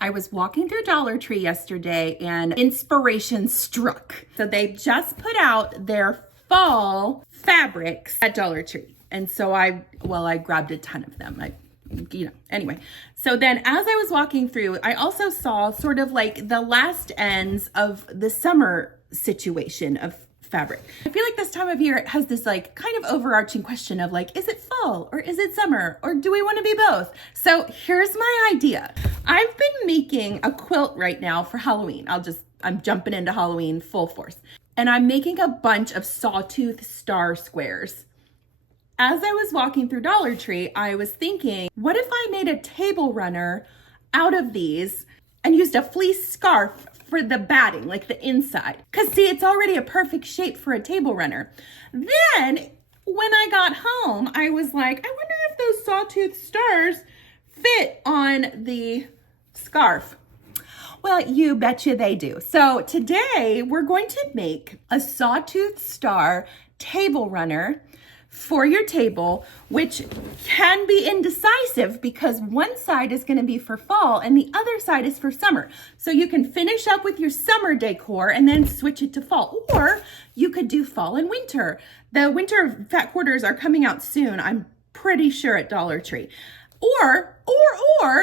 I was walking through Dollar Tree yesterday and inspiration struck. So they just put out their fall fabrics at Dollar Tree. And so I grabbed a ton of them. Anyway. So then as I was walking through, I also saw sort of like the last ends of the summer situation of fabric. I feel like this time of year it has this like kind of overarching question of like, is it fall or is it summer or do we want to be both? So here's my idea. I've been making a quilt right now for Halloween. I'm jumping into Halloween full force. And I'm making a bunch of sawtooth star squares. As I was walking through Dollar Tree, I was thinking, what if I made a table runner out of these and used a fleece scarf for the batting, like the inside? Because see, it's already a perfect shape for a table runner. Then when I got home, I was like, I wonder if those sawtooth stars fit on the scarf. Well, you betcha they do. So today we're going to make a sawtooth star table runner for your table, which can be indecisive because one side is going to be for fall and the other side is for summer. So you can finish up with your summer decor and then switch it to fall, or you could do fall and winter. The winter fat quarters are coming out soon, I'm pretty sure, at Dollar Tree. Or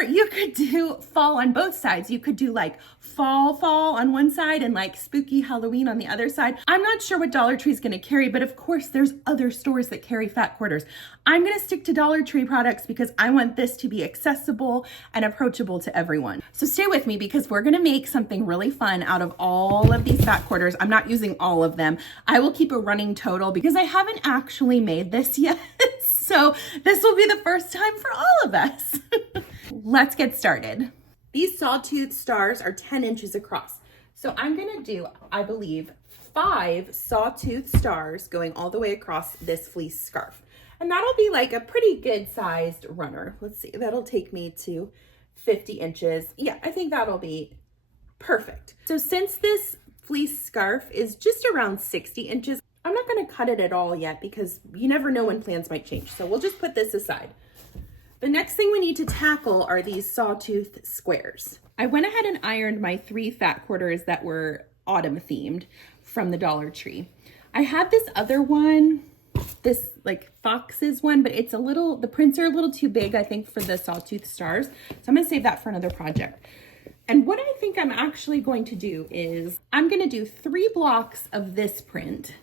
you could do fall on both sides. You could do like fall on one side and like spooky Halloween on the other side. I'm not sure what Dollar Tree is going to carry, but of course there's other stores that carry fat quarters. I'm going to stick to Dollar Tree products because I want this to be accessible and approachable to everyone. So stay with me because we're going to make something really fun out of all of these fat quarters. I'm not using all of them. I will keep a running total because I haven't actually made this yet. So this will be the first time for all of us. Let's get started. These sawtooth stars are 10 inches across. So I'm gonna do, I believe, 5 sawtooth stars going all the way across this fleece scarf. And that'll be like a pretty good sized runner. Let's see, that'll take me to 50 inches. Yeah, I think that'll be perfect. So since this fleece scarf is just around 60 inches, I'm not gonna cut it at all yet because you never know when plans might change. So we'll just put this aside. The next thing we need to tackle are these sawtooth squares. I went ahead and ironed my 3 fat quarters that were autumn themed from the Dollar Tree. I had this other one, this like foxes one, but it's the prints are a little too big, I think, for the sawtooth stars. So I'm gonna save that for another project. And what I think I'm actually going to do is I'm gonna do 3 blocks of this print,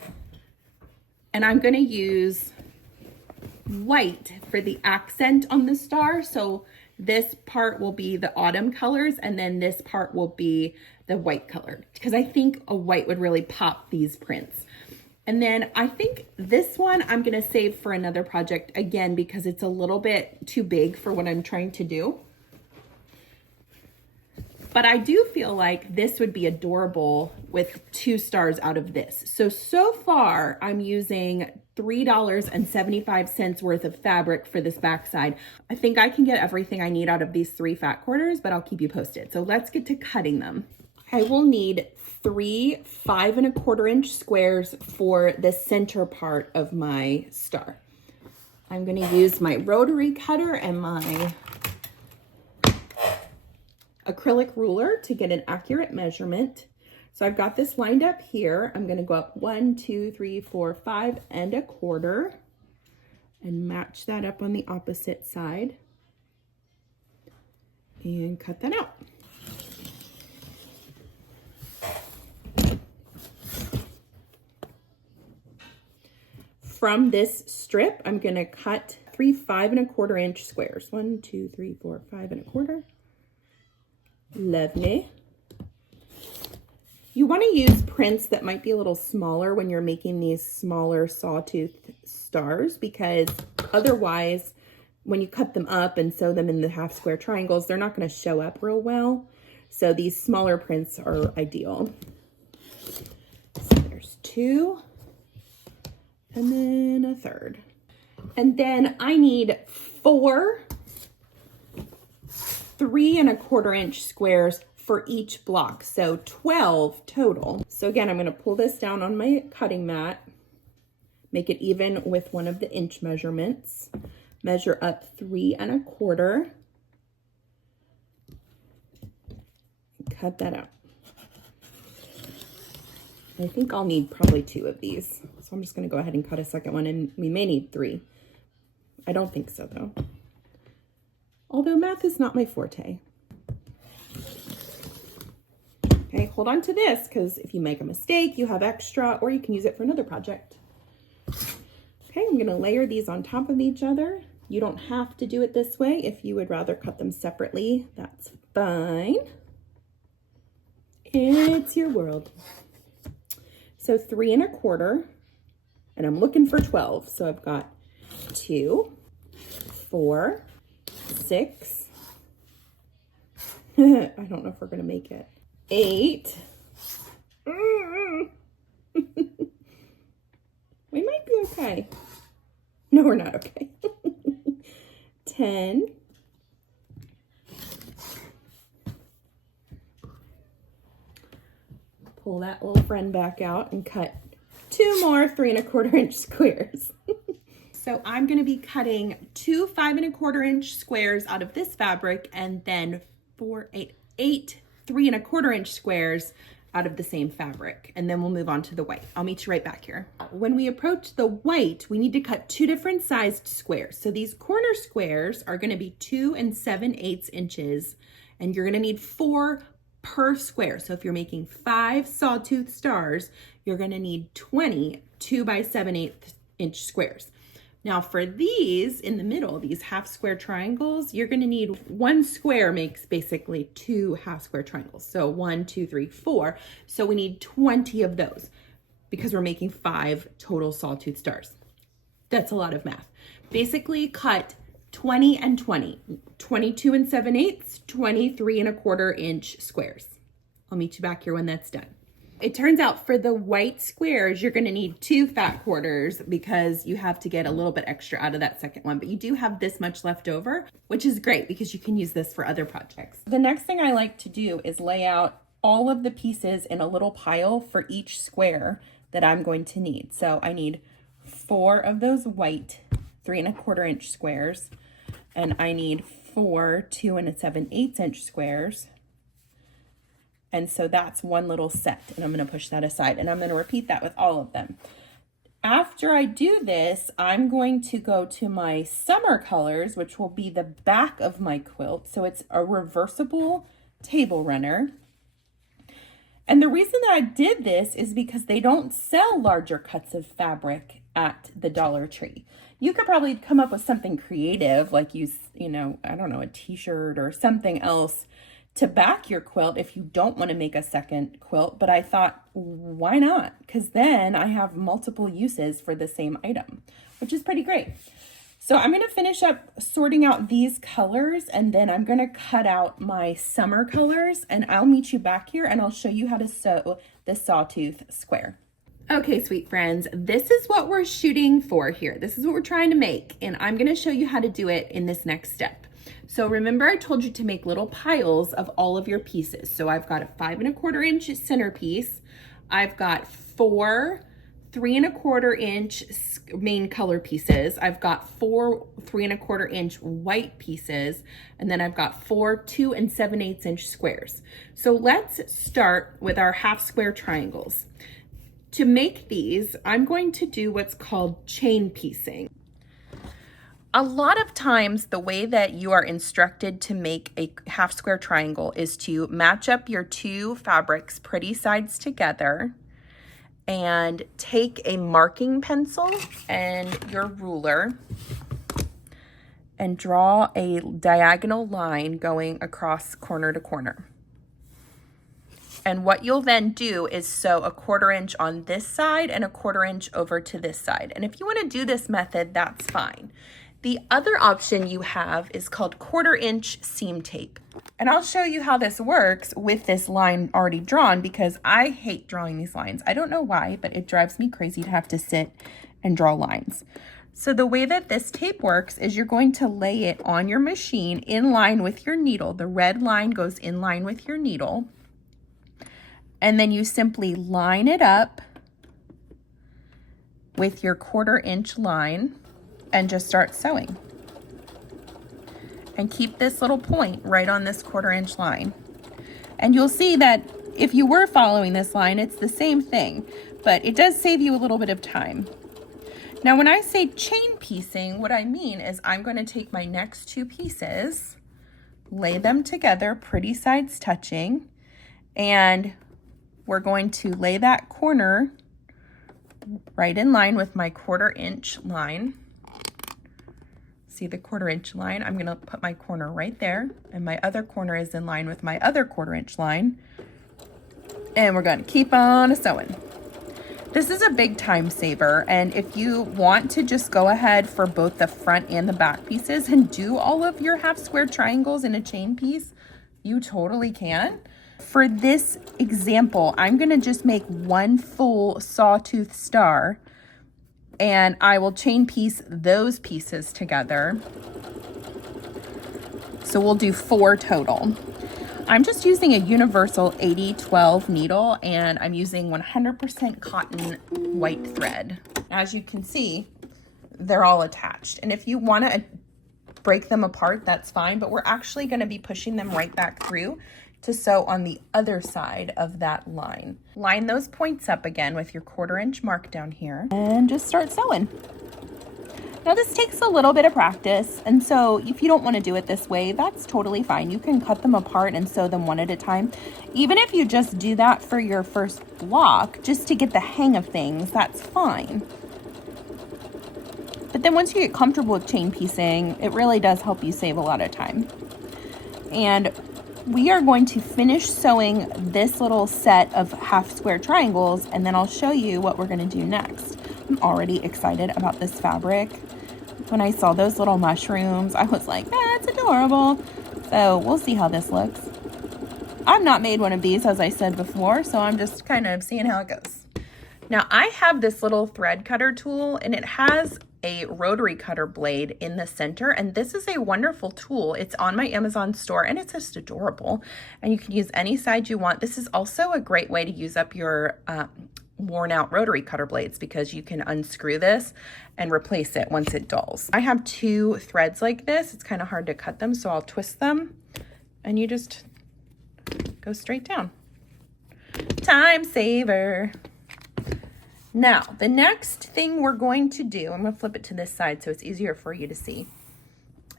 and I'm gonna use white for the accent on the star. So this part will be the autumn colors and then this part will be the white color because I think a white would really pop these prints. And then I think this one I'm gonna save for another project again because it's a little bit too big for what I'm trying to do. But I do feel like this would be adorable with 2 stars out of this. So far I'm using $3.75 worth of fabric for this backside. I think I can get everything I need out of these 3 fat quarters, but I'll keep you posted. So let's get to cutting them. I will need 3 5¼ inch squares for the center part of my star. I'm gonna use my rotary cutter and my acrylic ruler to get an accurate measurement. So I've got this lined up here. I'm gonna go up 1, 2, 3, 4, 5¼ and match that up on the opposite side and cut that out. From this strip, I'm gonna cut 3 5¼ inch squares. 1, 2, 3, 4, 5¼ Lovely. You want to use prints that might be a little smaller when you're making these smaller sawtooth stars because otherwise when you cut them up and sew them in the half square triangles, they're not going to show up real well. So these smaller prints are ideal. So there's 2 and then a 3rd. And then I need 4 3¼ inch squares for each block, so 12 total. So again, I'm going to pull this down on my cutting mat, make it even with one of the inch measurements, measure up 3¼ cut that out. I think I'll need probably 2 of these. So I'm just gonna go ahead and cut a second one, and we may need 3. I don't think so though. Although math is not my forte. Okay, hold on to this, because if you make a mistake, you have extra, or you can use it for another project. Okay, I'm gonna layer these on top of each other. You don't have to do it this way. If you would rather cut them separately, that's fine. It's your world. So 3 1/4, and I'm looking for 12. So I've got 2, 4, 6. I don't know if we're gonna make it. 8. We might be okay. No, we're not okay. 10. Pull that little friend back out and cut 2 more 3 1/4 inch squares. So I'm going to be cutting 2 5 1/4 inch squares out of this fabric, and then 8 3 1/4 inch squares out of the same fabric, and then we'll move on to the white. I'll meet you right back here. When we approach the white, we need to cut 2 different sized squares. So these corner squares are going to be 2 7/8 inches, and you're going to need 4 per square. So if you're making 5 sawtooth stars, you're going to need 20 2 7/8 inch squares. Now for these in the middle, these half square triangles, you're going to need 1 square makes basically 2 half square triangles. So 1, 2, 3, 4. So we need 20 of those because we're making 5 total sawtooth stars. That's a lot of math. Basically cut 20 and 20, 22 7/8, 23 1/4 inch squares. I'll meet you back here when that's done. It turns out for the white squares, you're going to need 2 fat quarters because you have to get a little bit extra out of that second one, but you do have this much left over, which is great because you can use this for other projects. The next thing I like to do is lay out all of the pieces in a little pile for each square that I'm going to need. So I need 4 of those white 3 1/4 inch squares, and I need 4 2 7/8 inch squares. And so that's one little set, and I'm going to push that aside, and I'm going to repeat that with all of them. After I do this, I'm going to go to my summer colors, which will be the back of my quilt. So it's a reversible table runner. And the reason that I did this is because they don't sell larger cuts of fabric at the Dollar Tree. You could probably come up with something creative, like use, I don't know, a t-shirt or something else to back your quilt if you don't want to make a second quilt. But I thought, why not? Because then I have multiple uses for the same item, which is pretty great. So I'm going to finish up sorting out these colors, and then I'm going to cut out my summer colors, and I'll meet you back here and I'll show you how to sew the sawtooth square. Okay, sweet friends, this is what we're shooting for here. This is what we're trying to make, and I'm going to show you how to do it in this next step. So remember I told you to make little piles of all of your pieces. So I've got a 5 1/4 inch centerpiece. I've got 4 3 1/4 inch main color pieces. I've got 4 3 1/4 inch white pieces. And then I've got 4 2 7/8 inch squares. So let's start with our half square triangles. To make these, I'm going to do what's called chain piecing. A lot of times the way that you are instructed to make a half square triangle is to match up your 2 fabrics pretty sides together and take a marking pencil and your ruler and draw a diagonal line going across corner to corner. And what you'll then do is sew a 1/4 inch on this side and a 1/4 inch over to this side. And if you want to do this method, that's fine. The other option you have is called 1/4 inch seam tape. And I'll show you how this works with this line already drawn, because I hate drawing these lines. I don't know why, but it drives me crazy to have to sit and draw lines. So the way that this tape works is you're going to lay it on your machine in line with your needle. The red line goes in line with your needle. And then you simply line it up with your 1/4 inch line and just start sewing. And keep this little point right on this 1/4 inch line. And you'll see that if you were following this line, it's the same thing, but it does save you a little bit of time. Now, when I say chain piecing, what I mean is I'm going to take my next two pieces, lay them together, pretty sides touching, and we're going to lay that corner right in line with my 1/4 inch line. See the 1/4 inch line? I'm going to put my corner right there, and my other corner is in line with my other 1/4 inch line. And we're going to keep on sewing. This is a big time saver, and if you want to just go ahead for both the front and the back pieces and do all of your half square triangles in a chain piece, you totally can. For this example, I'm going to just make one full sawtooth star, and I will chain piece those pieces together. So we'll do 4 total. I'm just using a universal 80-12 needle, and I'm using 100% cotton white thread. As you can see, they're all attached. And if you want to break them apart, that's fine, but we're actually going to be pushing them right back through to sew on the other side of that line. Line those points up again with your 1/4 inch mark down here and just start sewing. Now this takes a little bit of practice, and so if you don't want to do it this way, that's totally fine. You can cut them apart and sew them one at a time. Even if you just do that for your first block, just to get the hang of things, that's fine. But then once you get comfortable with chain piecing, it really does help you save a lot of time. And we are going to finish sewing this little set of half square triangles, and then I'll show you what we're going to do next. I'm already excited about this fabric. When I saw those little mushrooms, I was like, that's adorable. So we'll see how this looks. I've not made one of these, as I said before, so I'm just kind of seeing how it goes. Now I have this little thread cutter tool, and it has a rotary cutter blade in the center, and this is a wonderful tool. It's on my Amazon store, and it's just adorable, and you can use any side you want. This is also a great way to use up your worn out rotary cutter blades, because you can unscrew this and replace it once it dulls. I have 2 threads like this. It's kind of hard to cut them, so I'll twist them, and you just go straight down. Time saver. Now, the next thing we're going to do, I'm going to flip it to this side so it's easier for you to see,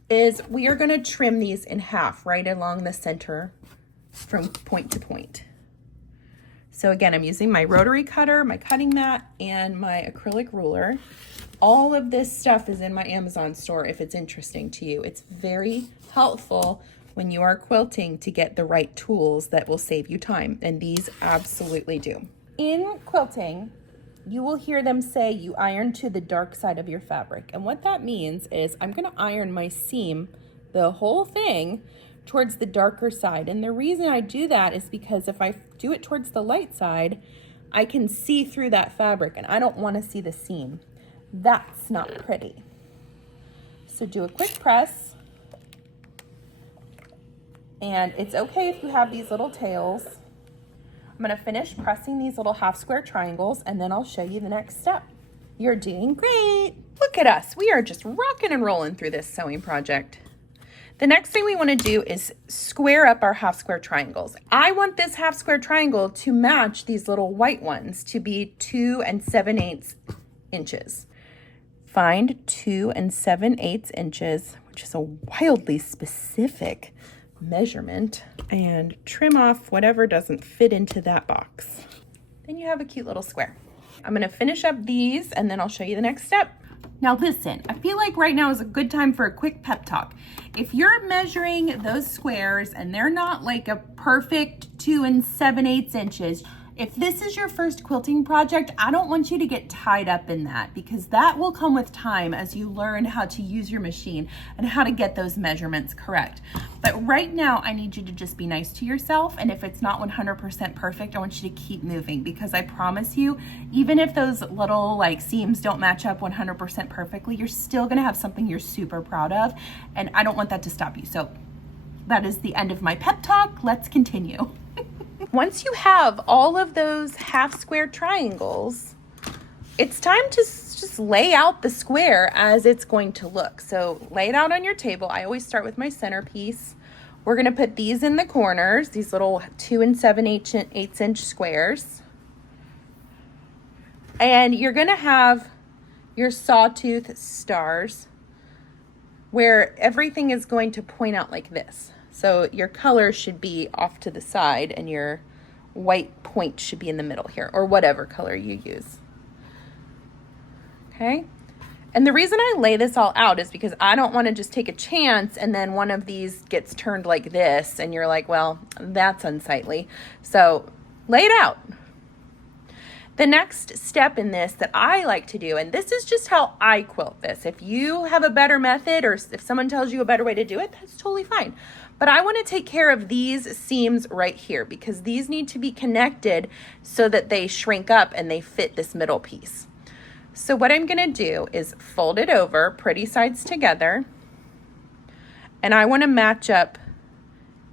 is we are going to trim these in half right along the center from point to point. So again, I'm using my rotary cutter, my cutting mat, and my acrylic ruler. All of this stuff is in my Amazon store if it's interesting to you. It's very helpful when you are quilting to get the right tools that will save you time, and these absolutely do. In quilting, you will hear them say you iron to the dark side of your fabric. And what that means is I'm going to iron my seam, the whole thing, towards the darker side. And the reason I do that is because if I do it towards the light side, I can see through that fabric, and I don't want to see the seam. That's not pretty. So do a quick press. And it's okay if you have these little tails. I'm going to finish pressing these little half square triangles, and then I'll show you the next step. You're doing great. Look at us. We are just rocking and rolling through this sewing project. The next thing we want to do is square up our half square triangles. I want this half square triangle to match these little white ones to be 2 7/8 inches. Find 2 7/8 inches, which is a wildly specific measurement, and trim off whatever doesn't fit into that box. Then you have a cute little square. I'm going to finish up these, and then I'll show you the next step. Now listen, I feel like right now is a good time for a quick pep talk. If you're measuring those squares and they're not like a perfect 2 7/8 inches, if this is your first quilting project, I don't want you to get tied up in that, because that will come with time as you learn how to use your machine and how to get those measurements correct. But right now, I need you to just be nice to yourself, and if it's not 100% perfect, I want you to keep moving, because I promise you, even if those little like seams don't match up 100% perfectly, you're still gonna have something you're super proud of, and I don't want that to stop you. So that is the end of my pep talk. Let's continue. Once you have all of those half square triangles, it's time to just lay out the square as it's going to look. So lay it out on your table. I always start with my centerpiece, We're gonna put these in the corners, these little 2 7/8 inch squares. And you're gonna have your sawtooth stars where everything is going to point out like this. So your color should be off to the side and your white point should be in the middle here, or whatever color you use. Okay? And the reason I lay this all out is because I don't want to just take a chance and then one of these gets turned like this and you're like, well, that's unsightly. So lay it out. The next step in this that I like to do, and this is just how I quilt this. If you have a better method or if someone tells you a better way to do it, that's totally fine. But I want to take care of these seams right here because these need to be connected so that they shrink up and they fit this middle piece. So what I'm going to do is fold it over, pretty sides together, and I want to match up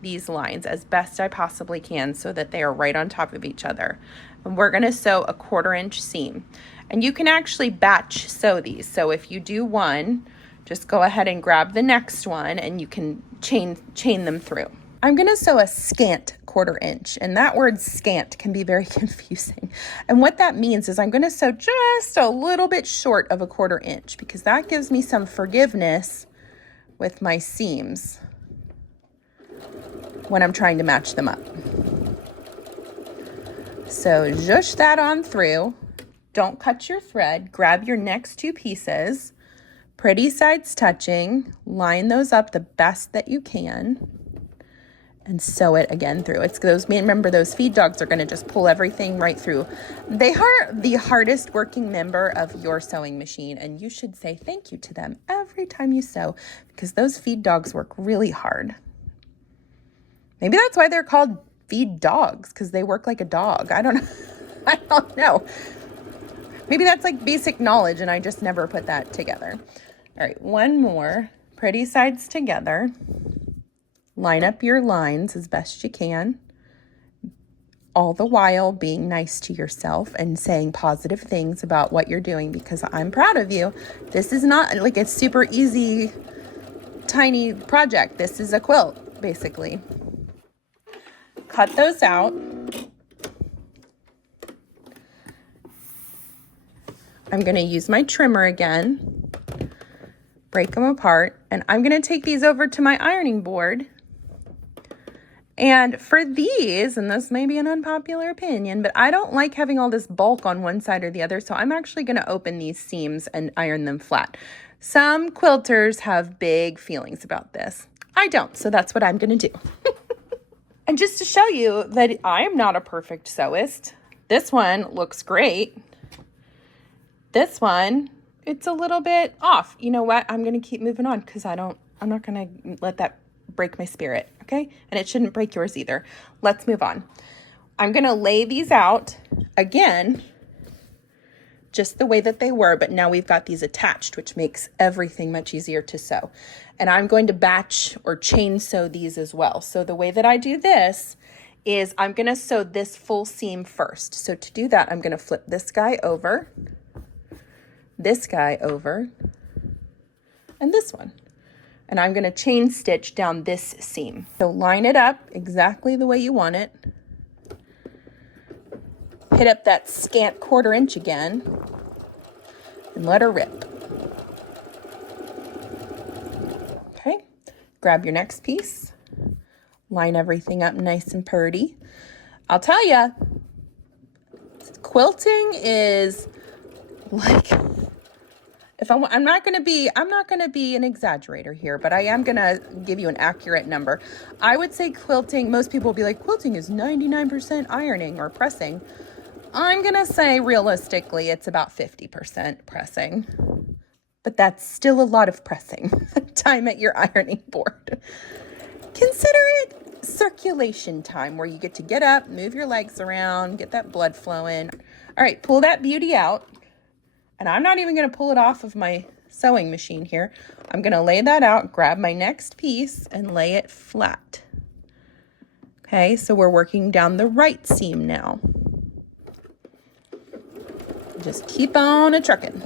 these lines as best I possibly can so that they are right on top of each other. And we're going to sew a 1/4 inch seam. And you can actually batch sew these. So if you do one, just go ahead and grab the next one and you can chain them through. I'm going to sew a scant 1/4 inch, and that word scant can be very confusing. And what that means is I'm going to sew just a little bit short of a 1/4 inch because that gives me some forgiveness with my seams when I'm trying to match them up. So zhoosh that on through. Don't cut your thread. Grab your next 2 pieces, pretty sides touching, line those up the best that you can, and sew it again through. It's those, remember those feed dogs are going to just pull everything right through. They are the hardest working member of your sewing machine, and you should say thank you to them every time you sew because those feed dogs work really hard. Maybe that's why they're called feed dogs, because they work like a dog. I don't know. I don't know. Maybe that's like basic knowledge and I just never put that together. All right, one more. Pretty sides together. Line up your lines as best you can, all the while being nice to yourself and saying positive things about what you're doing because I'm proud of you. This is not like a super easy, tiny project. This is a quilt, basically. Cut those out. I'm going to use my trimmer again, break them apart, and I'm going to take these over to my ironing board. And for these, and this may be an unpopular opinion, but I don't like having all this bulk on one side or the other, so I'm actually going to open these seams and iron them flat. Some quilters have big feelings about this. I don't, so that's what I'm going to do. And just to show you that I am not a perfect sewist, this one looks great. This one, it's a little bit off. You know what? I'm going to keep moving on because I'm not going to let that break my spirit, okay? And it shouldn't break yours either. Let's move on. I'm going to lay these out again, just the way that they were, but now we've got these attached, which makes everything much easier to sew. And I'm going to batch or chain sew these as well. So the way that I do this is I'm going to sew this full seam first. So to do that, I'm going to flip this guy over, and this one. And I'm going to chain stitch down this seam. So line it up exactly the way you want it. Hit up that scant 1/4 inch again and let her rip. Okay, grab your next piece, line everything up nice and pretty. I'll tell you, quilting is like, if I'm not going to be an exaggerator here, but I am going to give you an accurate number. I would say quilting, most people will be like, quilting is 99% ironing or pressing. I'm going to say realistically, it's about 50% pressing, but that's still a lot of pressing time at your ironing board. Consider it circulation time where you get to get up, move your legs around, get that blood flowing. All right, pull that beauty out. And I'm not even going to pull it off of my sewing machine here. I'm going to lay that out, grab my next piece, and lay it flat. Okay, so we're working down the right seam now. Just keep on a-trucking.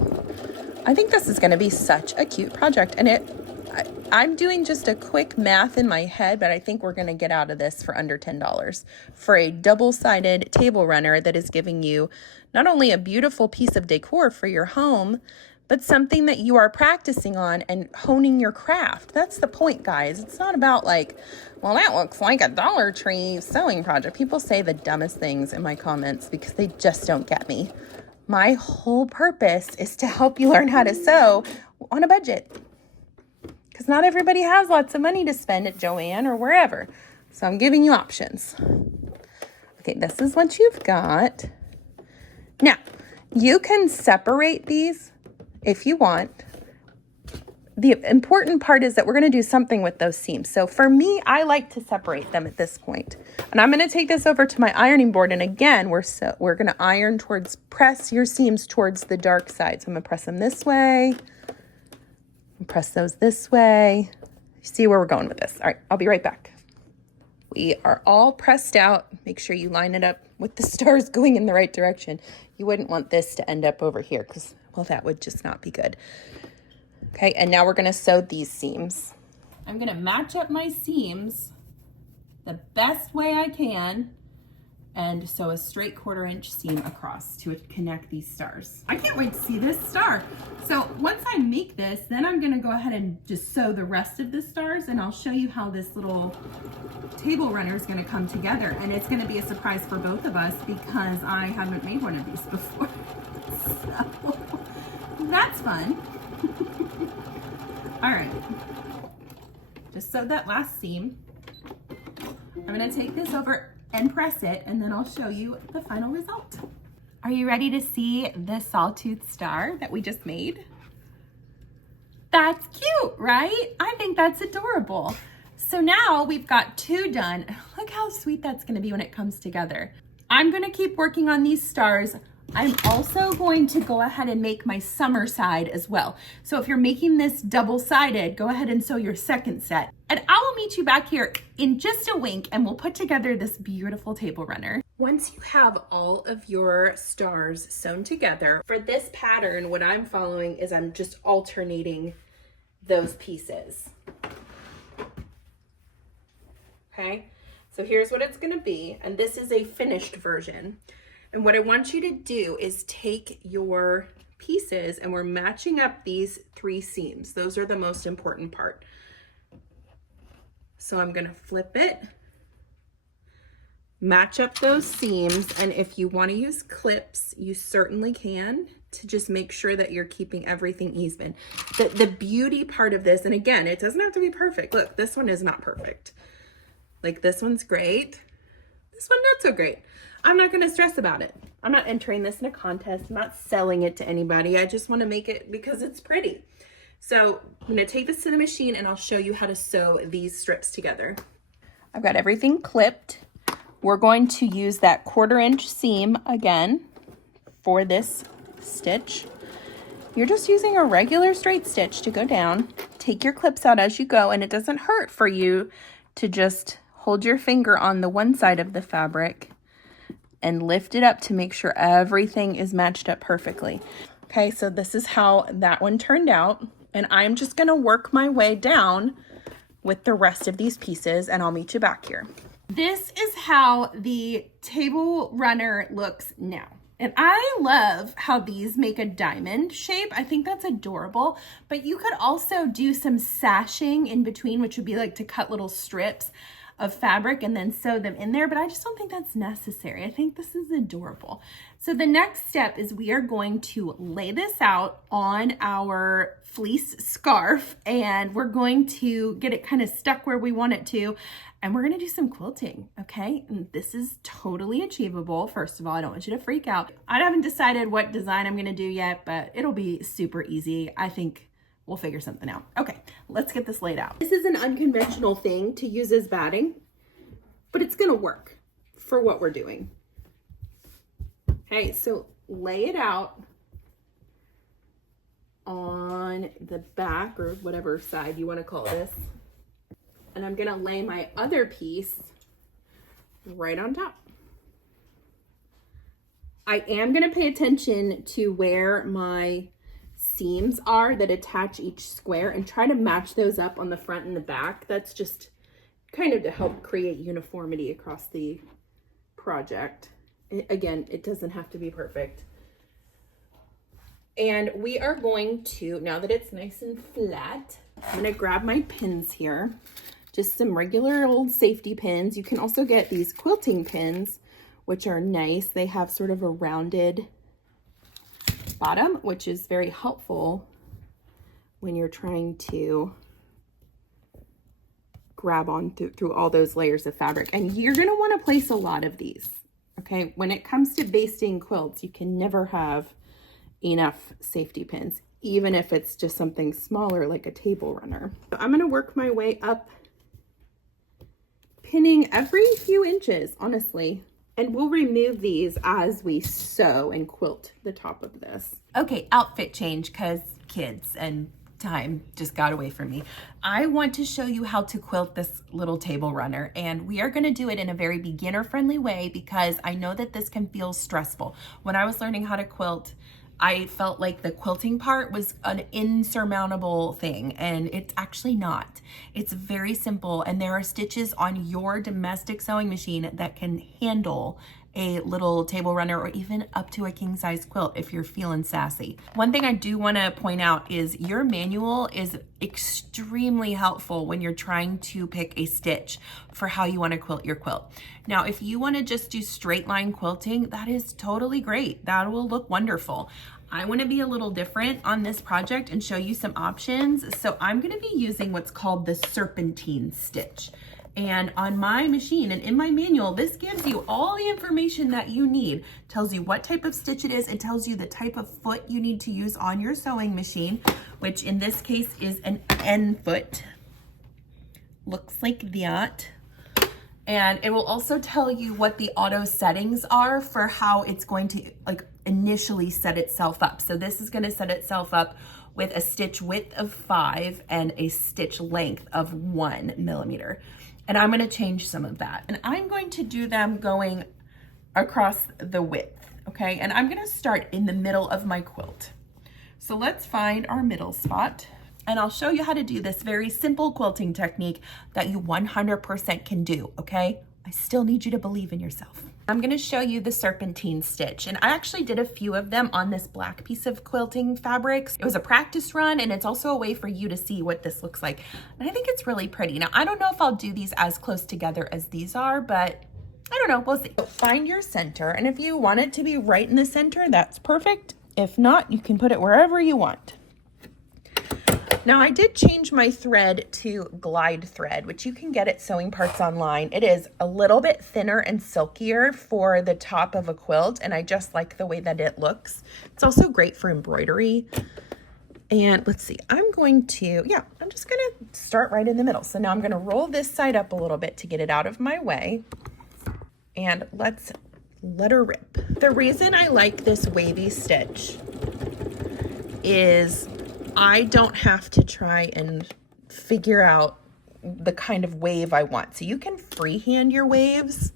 I think this is going to be such a cute project, and I'm doing just a quick math in my head, but I think we're going to get out of this for under $10 for a double-sided table runner that is giving you not only a beautiful piece of decor for your home, but something that you are practicing on and honing your craft. That's the point, guys. It's not about like, well, that looks like a Dollar Tree sewing project. People say the dumbest things in my comments because they just don't get me. My whole purpose is to help you learn how to sew on a budget. Because not everybody has lots of money to spend at Joann or wherever. So I'm giving you options. Okay, this is what you've got. Now, you can separate these if you want. The important part is that we're going to do something with those seams. So for me, I like to separate them at this point. And I'm going to take this over to my ironing board. And again, we're going to iron press your seams towards the dark side. So I'm going to press them this way. Press those this way. See where we're going with this. All right, I'll be right back. We are all pressed out. Make sure you line it up with the stars going in the right direction. You wouldn't want this to end up over here because, well, that would just not be good. Okay, and now we're going to sew these seams. I'm going to match up my seams the best way I can and sew a straight 1/4 inch seam across to connect these stars. I can't wait to see this star. So once I make this, then I'm gonna go ahead and just sew the rest of the stars, and I'll show you how this little table runner is gonna come together. And it's gonna be a surprise for both of us because I haven't made one of these before. So that's fun. All right, just sew that last seam. I'm gonna take this over and press it, and then I'll show you the final result. Are you ready to see the sawtooth star that we just made? That's cute, right? I think that's adorable. So now we've got 2 done. Look how sweet that's gonna be when it comes together. I'm gonna keep working on these stars. I'm also going to go ahead and make my summer side as well. So if you're making this double-sided, go ahead and sew your second set. And I will meet you back here in just a wink and we'll put together this beautiful table runner. Once you have all of your stars sewn together, for this pattern, what I'm following is I'm just alternating those pieces. Okay, so here's what it's gonna be, and this is a finished version. And what I want you to do is take your pieces, and we're matching up these 3 seams. Those are the most important part. So I'm gonna flip it, match up those seams, and if you wanna use clips, you certainly can, to just make sure that you're keeping everything even. The beauty part of this, and again, it doesn't have to be perfect. Look, this one is not perfect. Like this one's great. This one not so great. I'm not gonna stress about it. I'm not entering this in a contest. I'm not selling it to anybody. I just wanna make it because it's pretty. So I'm gonna take this to the machine and I'll show you how to sew these strips together. I've got everything clipped. We're going to use that 1/4 inch seam again for this stitch. You're just using a regular straight stitch to go down. Take your clips out as you go, and it doesn't hurt for you to just hold your finger on the one side of the fabric and lift it up to make sure everything is matched up perfectly. Okay, so this is how that one turned out. And I'm just gonna work my way down with the rest of these pieces, and I'll meet you back here. This is how the table runner looks now. And I love how these make a diamond shape. I think that's adorable, but you could also do some sashing in between, which would be like to cut little strips of fabric and then sew them in there, but I just don't think that's necessary. I think this is adorable. So the next step is we are going to lay this out on our fleece scarf, and we're going to get it kind of stuck where we want it to, and we're gonna do some quilting, okay? And this is totally achievable. First of all, I don't want you to freak out. I haven't decided what design I'm gonna do yet, but it'll be super easy. I think we'll figure something out. Okay, let's get this laid out. This is an unconventional thing to use as batting, but it's gonna work for what we're doing. Okay, so lay it out on the back or whatever side you wanna call this. And I'm gonna lay my other piece right on top. I am gonna pay attention to where my seams are that attach each square and try to match those up on the front and the back. That's just kind of to help create uniformity across the project. Again, it doesn't have to be perfect. And we are going to, now that it's nice and flat, I'm gonna grab my pins here. Just some regular old safety pins. You can also get these quilting pins, which are nice. They have sort of a rounded bottom, which is very helpful when you're trying to grab on through all those layers of fabric. And you're gonna wanna place a lot of these, okay? When it comes to basting quilts, you can never have enough safety pins, even if it's just something smaller like a table runner. So I'm gonna work my way up, pinning every few inches, honestly. And we'll remove these as we sew and quilt the top of this. Okay, outfit change, because kids and time just got away from me. I want to show you how to quilt this little table runner, and we are going to do it in a very beginner friendly way because I know that this can feel stressful. When I was learning how to quilt, I felt like the quilting part was an insurmountable thing, and it's actually not. It's very simple, and there are stitches on your domestic sewing machine that can handle a little table runner or even up to a king size quilt if you're feeling sassy. One thing I do want to point out is your manual is extremely helpful when you're trying to pick a stitch for how you want to quilt your quilt. Now, if you want to just do straight line quilting, that is totally great. That will look wonderful. I want to be a little different on this project and show you some options. So I'm going to be using what's called the serpentine stitch. And on my machine and in my manual, this gives you all the information that you need. Tells you what type of stitch it is. It tells you the type of foot you need to use on your sewing machine, which in this case is an N foot. Looks like that. And it will also tell you what the auto settings are for how it's going to initially set itself up. So this is going to set itself up with a stitch width of 5 and a stitch length of 1 millimeter. And I'm going to change some of that. And I'm going to do them going across the width, okay? And I'm going to start in the middle of my quilt. So let's find our middle spot. And I'll show you how to do this very simple quilting technique that you 100% can do, okay? I still need you to believe in yourself. I'm going to show you the serpentine stitch, and I actually did a few of them on this black piece of quilting fabrics. It was a practice run, and it's also a way for you to see what this looks like. And I think it's really pretty. Now, I don't know if I'll do these as close together as these are, but I don't know, we'll see. So find your center, and if you want it to be right in the center, that's perfect. If not, you can put it wherever you want. Now I did change my thread to glide thread, which you can get at Sewing Parts online. It is a little bit thinner and silkier for the top of a quilt, and I just like the way that it looks. It's also great for embroidery. And let's see, I'm just gonna start right in the middle. So now I'm gonna roll this side up a little bit to get it out of my way. And let's let her rip. The reason I like this wavy stitch is I don't have to try and figure out the kind of wave I want. So you can freehand your waves,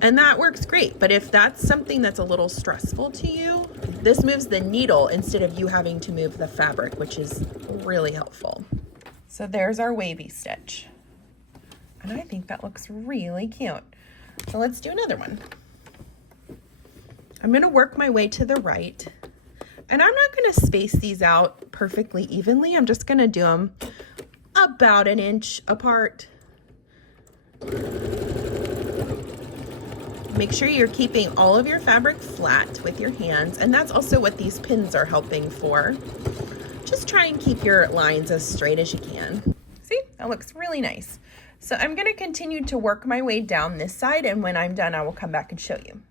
and that works great. But if that's something that's a little stressful to you, this moves the needle instead of you having to move the fabric, which is really helpful. So there's our wavy stitch. And I think that looks really cute. So let's do another one. I'm gonna work my way to the right. And I'm not gonna space these out perfectly evenly. I'm just gonna do them about an inch apart. Make sure you're keeping all of your fabric flat with your hands, and that's also what these pins are helping for. Just try and keep your lines as straight as you can. See, that looks really nice. So I'm gonna continue to work my way down this side, and when I'm done, I will come back and show you.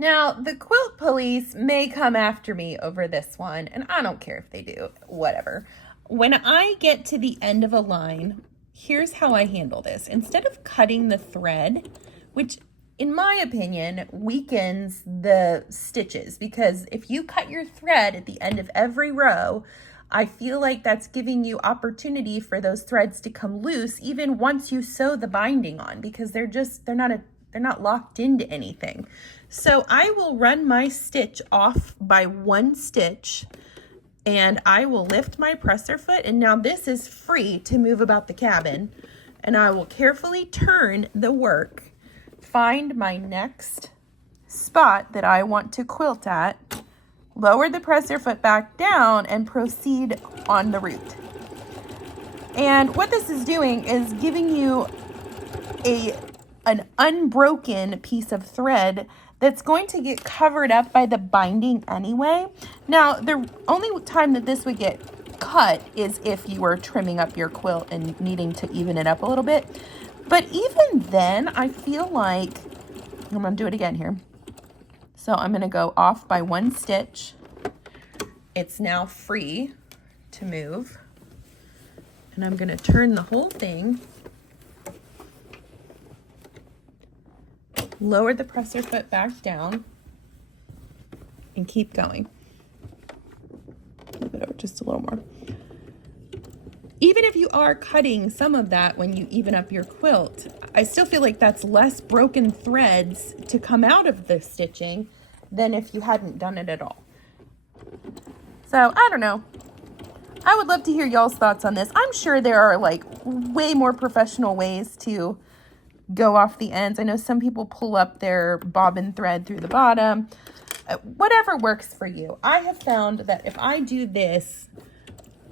Now, the quilt police may come after me over this one, and I don't care if they do, whatever. When I get to the end of a line, here's how I handle this. Instead of cutting the thread, which in my opinion weakens the stitches, because if you cut your thread at the end of every row, I feel like that's giving you opportunity for those threads to come loose even once you sew the binding on, because they're not locked into anything. So I will run my stitch off by 1 stitch And I will lift my presser foot, and now this is free to move about the cabin. And I will carefully turn the work, find my next spot that I want to quilt at, lower the presser foot back down, and proceed on the route. And what this is doing is giving you an unbroken piece of thread that's going to get covered up by the binding anyway. Now, the only time that this would get cut is if you were trimming up your quilt and needing to even it up a little bit. But even then, I feel like, I'm gonna do it again here. So I'm gonna go off by 1 stitch. It's now free to move. And I'm gonna turn the whole thing, lower the presser foot back down, and keep going. Move it over just a little more. Even if you are cutting some of that when you even up your quilt, I still feel like that's less broken threads to come out of the stitching than if you hadn't done it at all. So, I don't know. I would love to hear y'all's thoughts on this. I'm sure there are like way more professional ways to go off the ends. I know some people pull up their bobbin thread through the bottom. Whatever works for you. I have found that if I do this,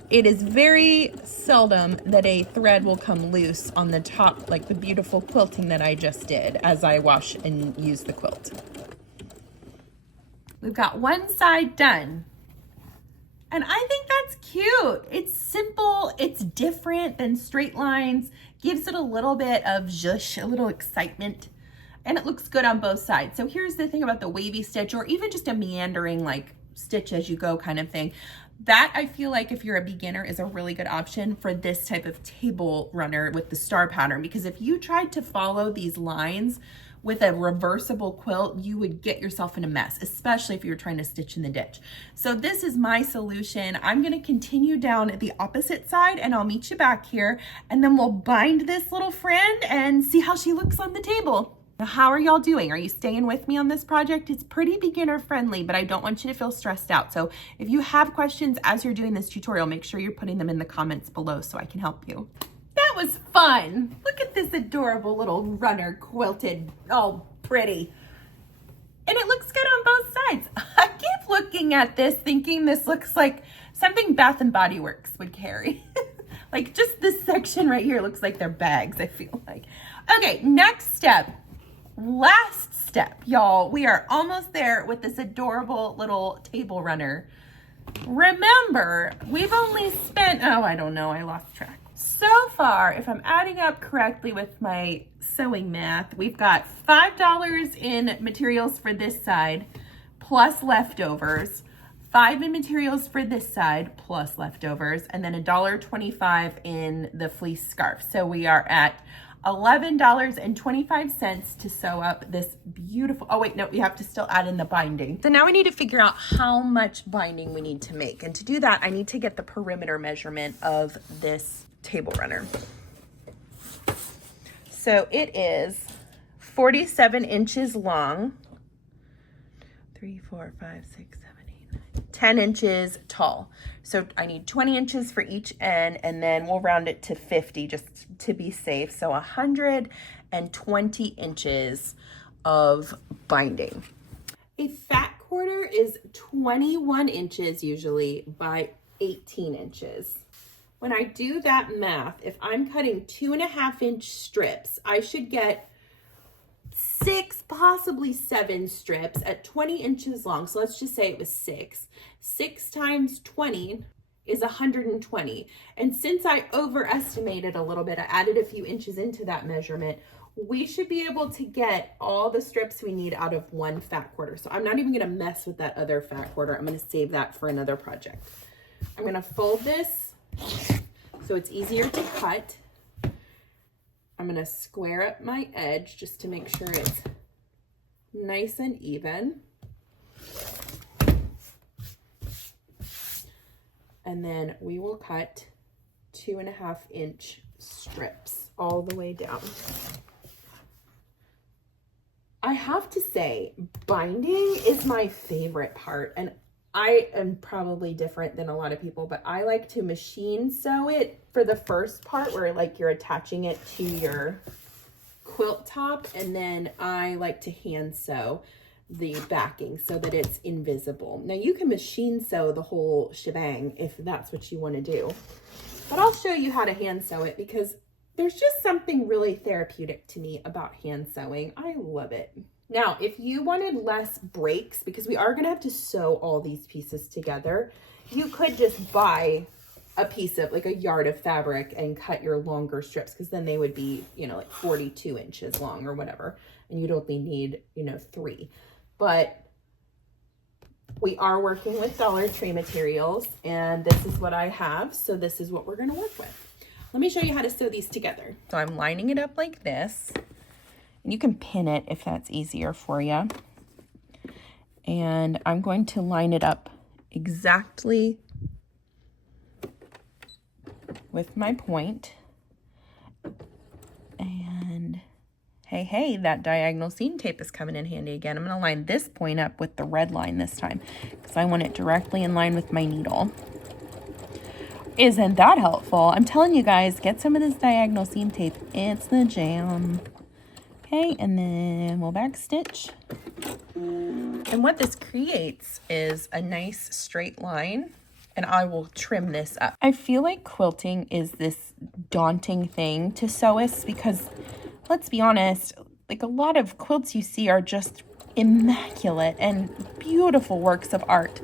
it is very seldom that a thread will come loose on the top, like the beautiful quilting that I just did as I wash and use the quilt. We've got one side done. And I think that's cute. It's simple, it's different than straight lines, gives it a little bit of zhuzh, a little excitement, and it looks good on both sides. So here's the thing about the wavy stitch, or even just a meandering like stitch as you go kind of thing. That I feel like if you're a beginner is a really good option for this type of table runner with the star pattern, because if you tried to follow these lines with a reversible quilt, you would get yourself in a mess, especially if you're trying to stitch in the ditch. So this is my solution. I'm gonna continue down the opposite side and I'll meet you back here, and then we'll bind this little friend and see how she looks on the table. Now, how are y'all doing? Are you staying with me on this project? It's pretty beginner friendly, but I don't want you to feel stressed out. So if you have questions as you're doing this tutorial, make sure you're putting them in the comments below so I can help you. That was fun. Look at this adorable little runner quilted, all pretty. And it looks good on both sides. I keep looking at this thinking this looks like something Bath and Body Works would carry. Like just this section right here looks like they're bags, I feel like. Okay, next step, last step, y'all. We are almost there with this adorable little table runner. Remember, we've only spent, oh, I don't know, I lost track. So far, if I'm adding up correctly with my sewing math, we've got $5 in materials for this side plus leftovers, $5 in materials for this side plus leftovers, and then $1.25 in the fleece scarf. So we are at $11.25 to sew up this beautiful, oh wait, no, we have to still add in the binding. So now we need to figure out how much binding we need to make. And to do that, I need to get the perimeter measurement of this table runner. So it is 47 inches long, 3, 4, 5, 6, 7, 8, 9, 10 inches tall. So I need 20 inches for each end, and then we'll round it to 50 just to be safe. So 120 inches of binding. A fat quarter is 21 inches usually by 18 inches. When I do that math, if I'm cutting 2.5-inch strips, I should get 6, possibly 7 strips at 20 inches long. So let's just say it was 6. 6 times 20 is 120. And since I overestimated a little bit, I added a few inches into that measurement, we should be able to get all the strips we need out of one fat quarter. So I'm not even gonna mess with that other fat quarter. I'm gonna save that for another project. I'm gonna fold this so it's easier to cut. I'm gonna square up my edge just to make sure it's nice and even. And then we will cut 2.5-inch strips all the way down. I have to say, binding is my favorite part, and I am probably different than a lot of people, but I like to machine sew it for the first part where like you're attaching it to your quilt top, and then I like to hand sew the backing so that it's invisible. Now you can machine sew the whole shebang if that's what you want to do, but I'll show you how to hand sew it because there's just something really therapeutic to me about hand sewing. I love it. Now, if you wanted less breaks, because we are going to have to sew all these pieces together, you could just buy a piece of like a yard of fabric and cut your longer strips, because then they would be, you know, like 42 inches long or whatever. And you'd only need, you know, 3. But we are working with Dollar Tree materials, and this is what I have. So this is what we're going to work with. Let me show you how to sew these together. So I'm lining it up like this. You can pin it if that's easier for you. And I'm going to line it up exactly with my point. And hey, that diagonal seam tape is coming in handy again. I'm going to line this point up with the red line this time because I want it directly in line with my needle. Isn't that helpful? I'm telling you guys, get some of this diagonal seam tape. It's the jam. Okay, and then we'll back stitch. And what this creates is a nice straight line, and I will trim this up. I feel like quilting is this daunting thing to sewists because, let's be honest, like a lot of quilts you see are just immaculate and beautiful works of art.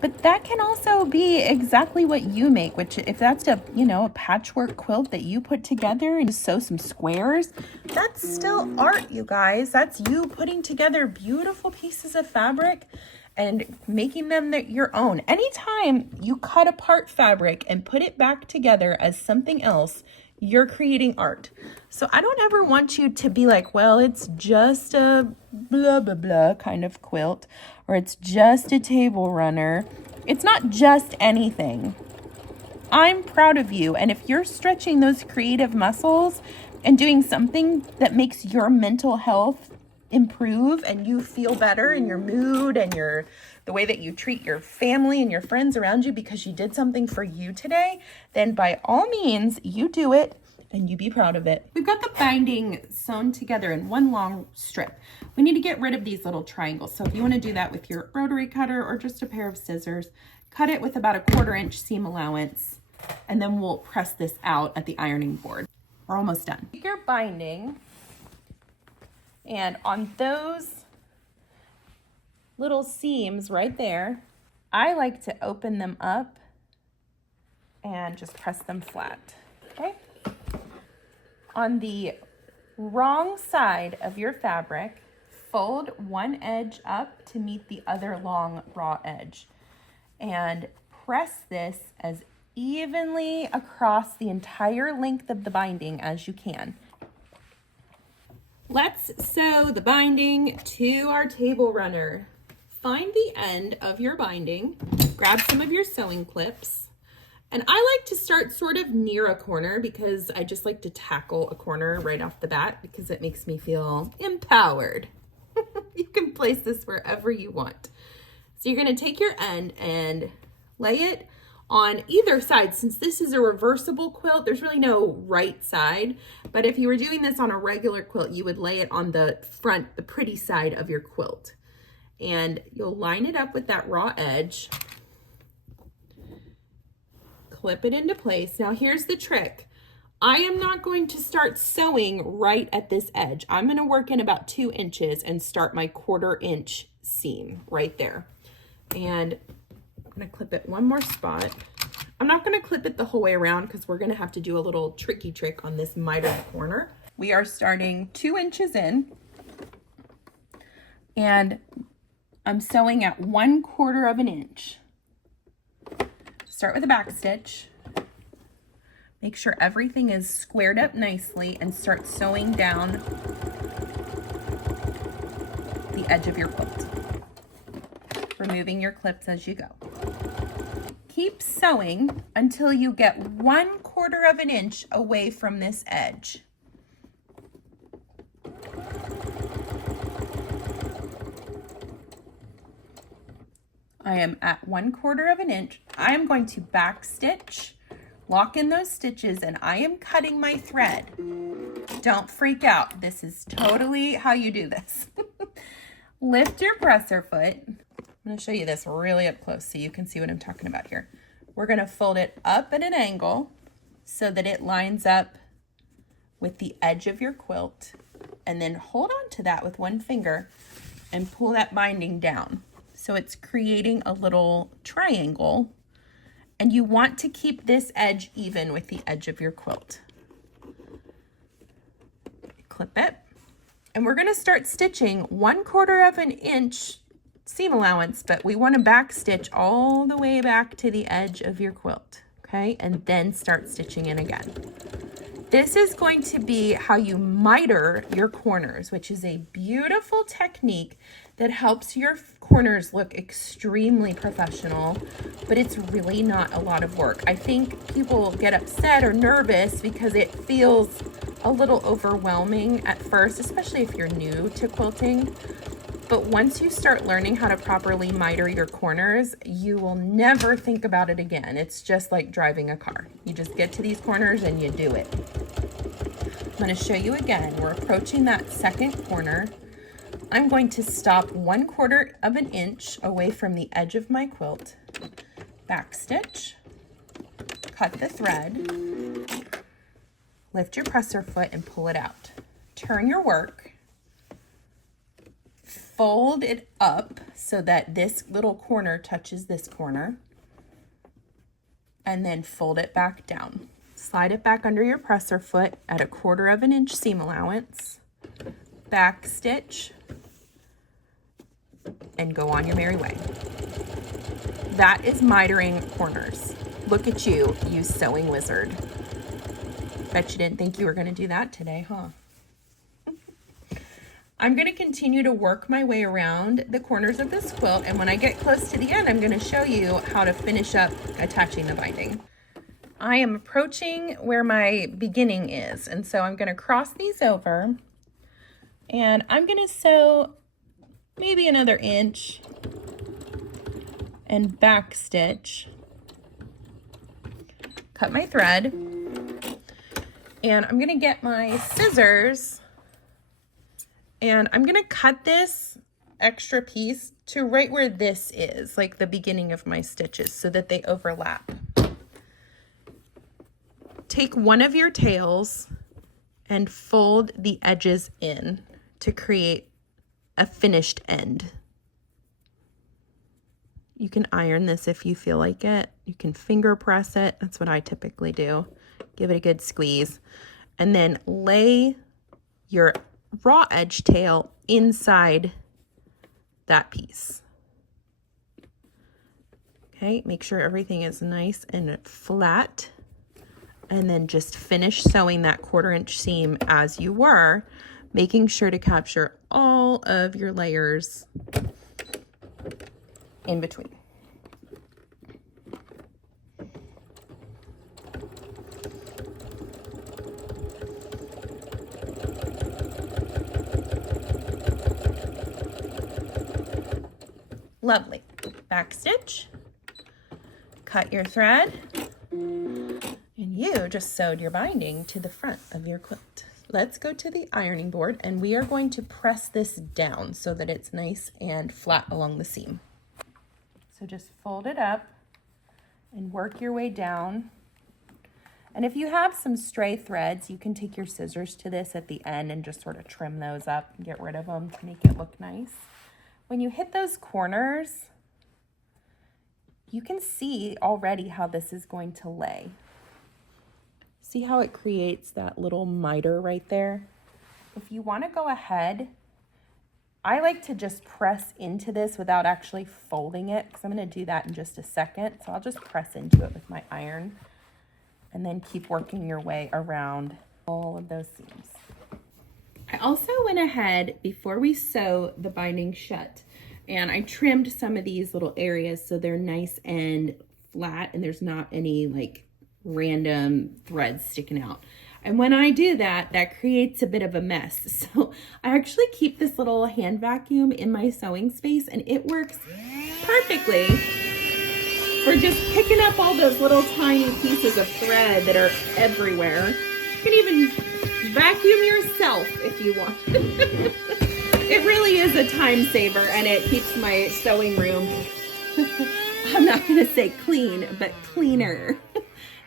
But that can also be exactly what you make, which if that's a, you know, a patchwork quilt that you put together and just sew some squares, that's still art, you guys. That's you putting together beautiful pieces of fabric and making them your own. Anytime you cut apart fabric and put it back together as something else, you're creating art. So I don't ever want you to be like, well, it's just a blah, blah, blah kind of quilt, or it's just a table runner. It's not just anything. I'm proud of you. And if you're stretching those creative muscles and doing something that makes your mental health improve and you feel better in your mood and the way that you treat your family and your friends around you because you did something for you today, then by all means, you do it and you be proud of it. We've got the binding sewn together in one long strip. We need to get rid of these little triangles. So if you want to do that with your rotary cutter or just a pair of scissors, cut it with about a 1/4 inch seam allowance, and then we'll press this out at the ironing board. We're almost done. Take your binding, and on those little seams right there, I like to open them up and just press them flat, okay? On the wrong side of your fabric, fold one edge up to meet the other long raw edge and press this as evenly across the entire length of the binding as you can. Let's sew the binding to our table runner. Find the end of your binding, grab some of your sewing clips, and I like to start sort of near a corner because I just like to tackle a corner right off the bat because it makes me feel empowered. You can place this wherever you want. So you're going to take your end and lay it on either side. Since this is a reversible quilt, there's really no right side. But if you were doing this on a regular quilt, you would lay it on the front, the pretty side of your quilt. And you'll line it up with that raw edge. Clip it into place. Now here's the trick. I am not going to start sewing right at this edge. I'm going to work in about 2 inches and start my 1/4 inch seam right there. And I'm going to clip it one more spot. I'm not going to clip it the whole way around because we're going to have to do a little tricky trick on this mitered corner. We are starting 2 inches in, and I'm sewing at 1/4 of an inch. Start with a back stitch. Make sure everything is squared up nicely and start sewing down the edge of your quilt, removing your clips as you go. Keep sewing until you get 1/4 of an inch away from this edge. I am at 1/4 of an inch. I am going to back stitch, lock in those stitches, and I am cutting my thread. Don't freak out. This is totally how you do this. Lift your presser foot. I'm going to show you this really up close so you can see what I'm talking about here. We're going to fold it up at an angle so that it lines up with the edge of your quilt, and then hold on to that with one finger and pull that binding down. So it's creating a little triangle, and you want to keep this edge even with the edge of your quilt. Clip it, and we're going to start stitching 1/4 of an inch seam allowance, but we want to back stitch all the way back to the edge of your quilt, okay? And then start stitching in again. This is going to be how you miter your corners, which is a beautiful technique that helps your corners look extremely professional, but it's really not a lot of work. I think people get upset or nervous because it feels a little overwhelming at first, especially if you're new to quilting. But once you start learning how to properly miter your corners, you will never think about it again. It's just like driving a car. You just get to these corners and you do it. I'm going to show you again. We're approaching that second corner. I'm going to stop 1/4 of an inch away from the edge of my quilt, back stitch, cut the thread, lift your presser foot and pull it out. Turn your work, fold it up so that this little corner touches this corner, and then fold it back down. Slide it back under your presser foot at 1/4 of an inch seam allowance, back stitch, and go on your merry way. That is mitering corners. Look at you, you sewing wizard. Bet you didn't think you were going to do that today, huh? I'm going to continue to work my way around the corners of this quilt, and when I get close to the end, I'm going to show you how to finish up attaching the binding. I am approaching where my beginning is, and so I'm going to cross these over, and I'm going to sew maybe another inch and back stitch, cut my thread, and I'm going to get my scissors, and I'm going to cut this extra piece to right where this is, like the beginning of my stitches, so that they overlap. Take one of your tails and fold the edges in to create a finished end. You can iron this if you feel like it. You can finger press it. That's what I typically do. Give it a good squeeze. And then lay your raw edge tail inside that piece. Okay, make sure everything is nice and flat. And then just finish sewing that 1/4 inch seam as you were, making sure to capture all of your layers in between. Lovely. Back stitch, cut your thread, and you just sewed your binding to the front of your quilt. Let's go to the ironing board, and we are going to press this down so that it's nice and flat along the seam. So just fold it up and work your way down. And if you have some stray threads, you can take your scissors to this at the end and just sort of trim those up and get rid of them to make it look nice. When you hit those corners, you can see already how this is going to lay. See how it creates that little miter right there? If you want to go ahead, I like to just press into this without actually folding it, because I'm going to do that in just a second. So I'll just press into it with my iron and then keep working your way around all of those seams. I also went ahead before we sew the binding shut, and I trimmed some of these little areas so they're nice and flat and there's not any like random threads sticking out. And when I do that, that creates a bit of a mess. So I actually keep this little hand vacuum in my sewing space, and it works perfectly for just picking up all those little tiny pieces of thread that are everywhere. You can even vacuum yourself if you want. It really is a time saver, and it keeps my sewing room, I'm not gonna say clean, but cleaner.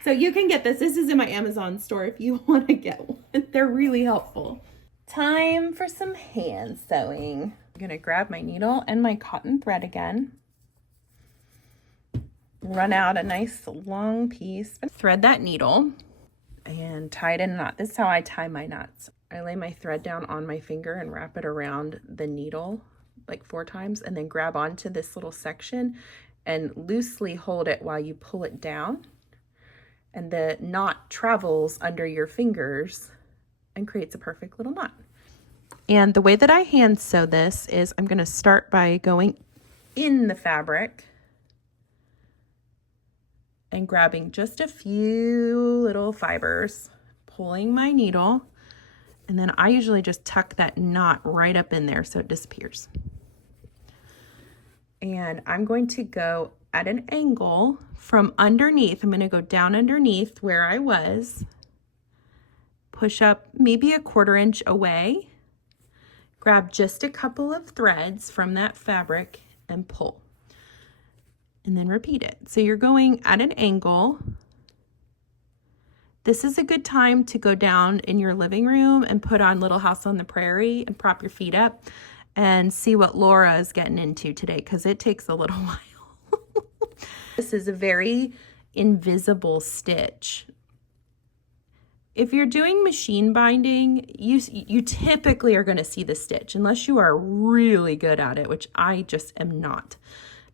So you can get this. This is in my Amazon store if you want to get one. They're really helpful. Time for some hand sewing. I'm gonna grab my needle and my cotton thread again. Run out a nice long piece. Thread that needle and tie it in a knot. This is how I tie my knots. I lay my thread down on my finger and wrap it around the needle like 4 times, and then grab onto this little section and loosely hold it while you pull it down. And the knot travels under your fingers and creates a perfect little knot. And the way that I hand sew this is I'm going to start by going in the fabric and grabbing just a few little fibers, pulling my needle, and then I usually just tuck that knot right up in there so it disappears. And I'm going to go at an angle from underneath. I'm going to go down underneath where I was, push up maybe a 1/4 inch away, grab just a couple of threads from that fabric and pull, and then repeat it. So you're going at an angle. This is a good time to go down in your living room and put on Little House on the Prairie and prop your feet up and see what Laura is getting into today, because it takes a little while. This is a very invisible stitch. If you're doing machine binding, you typically are going to see the stitch unless you are really good at it, which I just am not.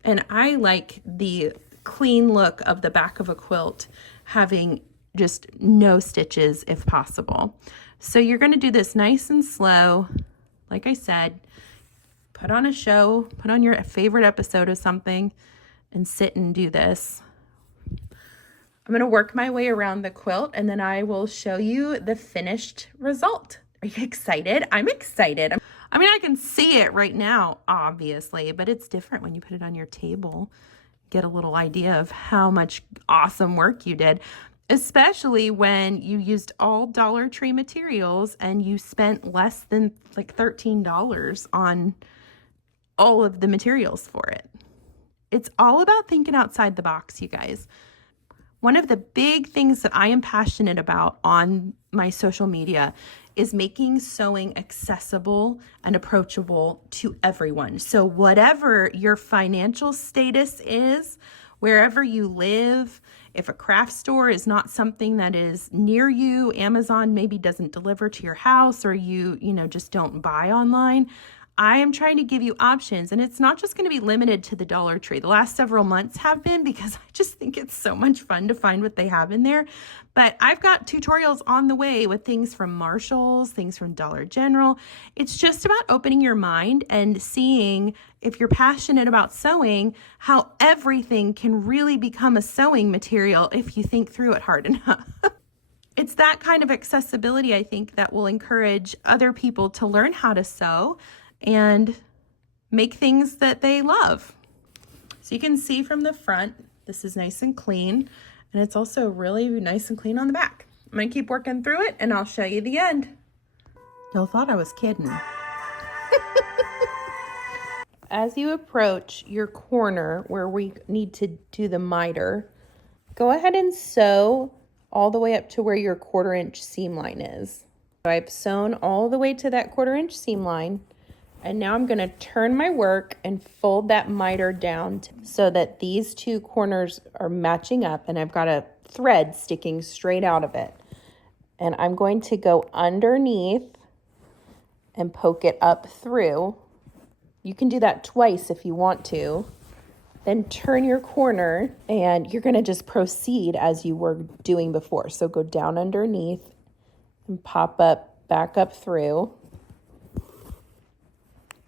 And I like the clean look of the back of a quilt having just no stitches if possible. So you're going to do this nice and slow. Like I said, put on a show, put on your favorite episode of something, and sit and do this. I'm going to work my way around the quilt, and then I will show you the finished result. Are you excited? I'm excited. I mean, I can see it right now, obviously, but it's different when you put it on your table. Get a little idea of how much awesome work you did, especially when you used all Dollar Tree materials and you spent less than like $13 on all of the materials for it. It's all about thinking outside the box, you guys. One of the big things that I am passionate about on my social media is making sewing accessible and approachable to everyone. So whatever your financial status is, wherever you live, if a craft store is not something that is near you, Amazon maybe doesn't deliver to your house, or you just don't buy online, I am trying to give you options, and it's not just going to be limited to the Dollar Tree. The last several months have been, because I just think it's so much fun to find what they have in there. But I've got tutorials on the way with things from Marshall's, things from Dollar General. It's just about opening your mind and seeing, if you're passionate about sewing, how everything can really become a sewing material if you think through it hard enough. It's that kind of accessibility, I think, that will encourage other people to learn how to sew and make things that they love. So you can see from the front, this is nice and clean, and it's also really nice and clean on the back. I'm gonna keep working through it, and I'll show you the end. Y'all thought I was kidding. As you approach your corner where we need to do the miter, go ahead and sew all the way up to where your 1/4 inch seam line is. So I've sewn all the way to that 1/4 inch seam line. And now I'm going to turn my work and fold that miter down so that these two corners are matching up, and I've got a thread sticking straight out of it. And I'm going to go underneath and poke it up through. You can do that twice if you want to. Then turn your corner, and you're going to just proceed as you were doing before. So go down underneath and pop up, back up through,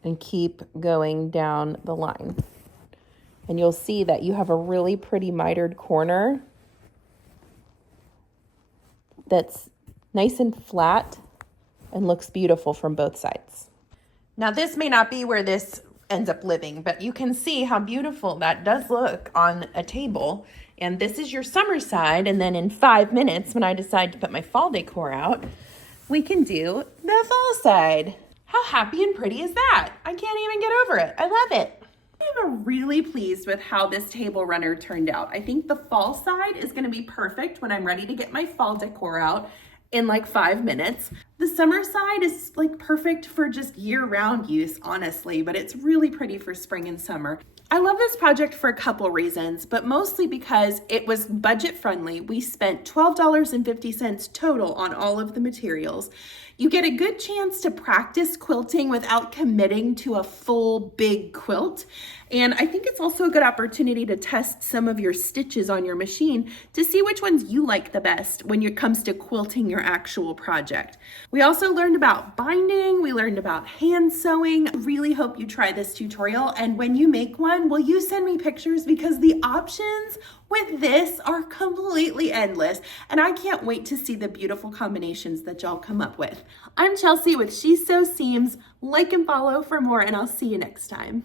and keep going down the line. And you'll see that you have a really pretty mitered corner that's Nice and flat and looks beautiful from both sides. Now this may not be where this ends up living, but you can see how beautiful that does look on a table. And this is your summer side, and then in 5 minutes when I decide to put my fall decor out, we can do the fall side. How happy and pretty is that? I can't even get over it. I love it. I'm really pleased with how this table runner turned out. I think the fall side is going to be perfect when I'm ready to get my fall decor out in like 5 minutes. The summer side is like perfect for just year-round use, honestly, but it's really pretty for spring and summer. I love this project for a couple reasons, but mostly because it was budget friendly. We spent $12.50 total on all of the materials. You get a good chance to practice quilting without committing to a full big quilt. And I think it's also a good opportunity to test some of your stitches on your machine to see which ones you like the best when it comes to quilting your actual project. We also learned about binding, we learned about hand sewing. I really hope you try this tutorial, and when you make one, will you send me pictures, because the options with this are completely endless, and I can't wait to see the beautiful combinations that y'all come up with. I'm Chelsea with She Sews Seams. Like and follow for more, and I'll see you next time.